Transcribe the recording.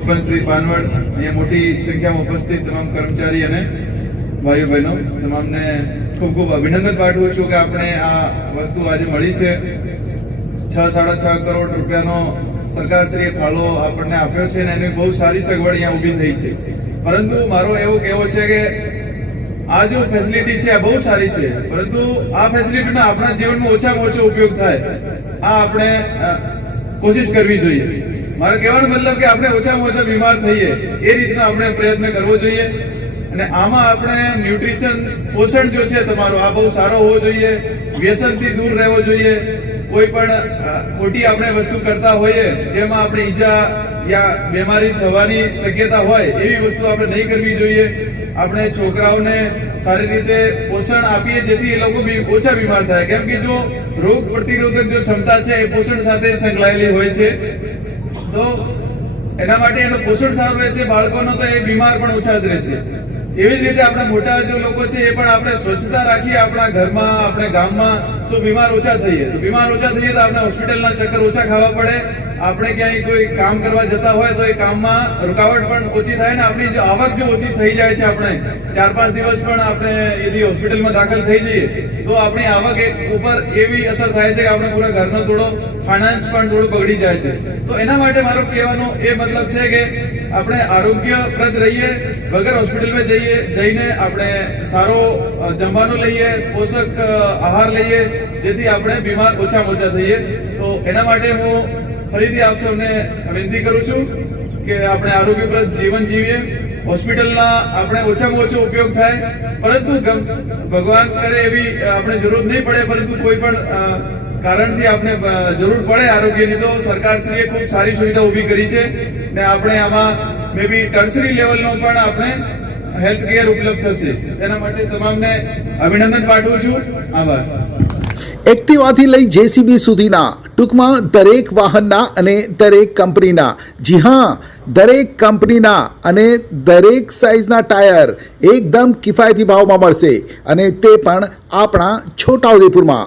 શ્રી પાનવડ, અહીંયા મોટી સંખ્યામાં ઉપસ્થિત તમામ કર્મચારી અને ભાઈઓ બહેનો તમામને ખૂબ ખૂબ અભિનંદન પાઠવું છું કે આપણે આ વસ્તુ આજે મળી છે. છ, સાડા છ કરોડ રૂપિયાનો સરકારશ્રીએ ફાળો આપણને આપ્યો છે અને એની બહુ સારી સગવડ અહીંયા ઊભી થઈ છે. પરંતુ મારો એવો કહેવો છે કે આ જો ફેસિલિટી છે, આ બહુ સારી છે, પરંતુ આ ફેસિલિટીનો આપણા જીવનમાં ઓછામાં ઓછો ઉપયોગ થાય. આ આપણે કોશિશ કરવી જોઈએ. મારો કહેવાનો મતલબ કે આપણે ઓછામાં ઓછા બીમાર થઈએ, એ રીતનો આપણે પ્રયત્ન કરવો જોઈએ. અને આમાં આપણે ન્યુટ્રિશન પોષણ જો છે તમારો, આ બહુ સારો હોવો જોઈએ. વ્યસનથી દૂર રહેવો જોઈએ. કોઈ પણ ખોટી આપણે વસ્તુ કરતા હોઈએ, જેમાં આપણે ઈજા યા બીમારી થવાની શક્યતા હોય, એવી વસ્તુ આપણે નહીં કરવી જોઈએ. આપણે છોકરાઓને સારી રીતે પોષણ આપીએ, જેથી એ લોકો ઓછા બીમાર થાય. કેમ કે જો રોગ પ્રતિરોધક જો ક્ષમતા છે, એ પોષણ સાથે સંકળાયેલી હોય છે. તો એના માટે એનું પોષણ સારું રહેશે, બાળકોનો તો એ બીમાર પણ ઓછા જ રહેશે. એવી જ રીતે આપણે મોટા જો લોકો છે, એ પણ આપણે સ્વચ્છતા રાખીએ આપણા ઘરમાં, આપણે ગામમાં, તો બીમાર ઓછા થઈએ. તો બીમાર ઓછા થઈએ તો આપણે હોસ્પિટલના ચક્કર ઓછા ખાવા પડે. આપણે ક્યાંય કોઈ કામ કરવા જતા હોય તો એ કામમાં રૂકાવટ પણ ઓછી થાય ને આપણી જો આવક જો ઓછી થઈ જાય છે આપણે ચાર પાંચ દિવસ પણ આપણે એથી હોસ્પિટલમાં દાખલ થઈ જઈએ, તો આપણી આવક ઉપર એવી અસર થાય છે કે આપણે પૂરા ઘરનો થોડો ફાઇનાન્સ પણ થોડું બગડી જાય છે. તો એના માટે મારો કહેવાનો એ મતલબ છે કે આપણે આરોગ્યપ્રદ રહીએ, વગર હોસ્પિટલમાં જઈએ, જઈને આપણે સારો જમવાનું લઈએ, પોષક આહાર લઈએ, જેથી આપણે બીમાર ઓછામાં ઓછા થઈએ. તો એના માટે હું ફરીથી આપ સૌને વિનંતી કરું છું કે આપણે આરોગ્યપ્રદ જીવન જીવીએ. હોસ્પિટલના આપણે ઓછામાં ઓછો ઉપયોગ થાય. પરંતુ ભગવાન કરે એવી આપણે જરૂર નહીં પડે, પરંતુ કોઈ પણ કારણથી આપણે જરૂર પડે આરોગ્યની તો સરકારશ્રીએ ખૂબ સારી સુવિધા ઊભી કરી છે ને આપણે આમાં મે બી ટર્સરી લેવલનો પણ આપણે હેલ્થ કેર ઉપલબ્ધ થશે. તેના માટે તમામને અભિનંદન પાઠવું છું. આભાર. એક્ટિવાથી લઈ જેસીબી સુધીના ટૂંકમાં દરેક વાહનના અને દરેક કંપનીના. જી હા, દરેક કંપનીના અને દરેક સાઇઝના ટાયર એકદમ કિફાયતી ભાવમાં મળશે અને તે પણ આપણા છોટા ઉદેપુરમાં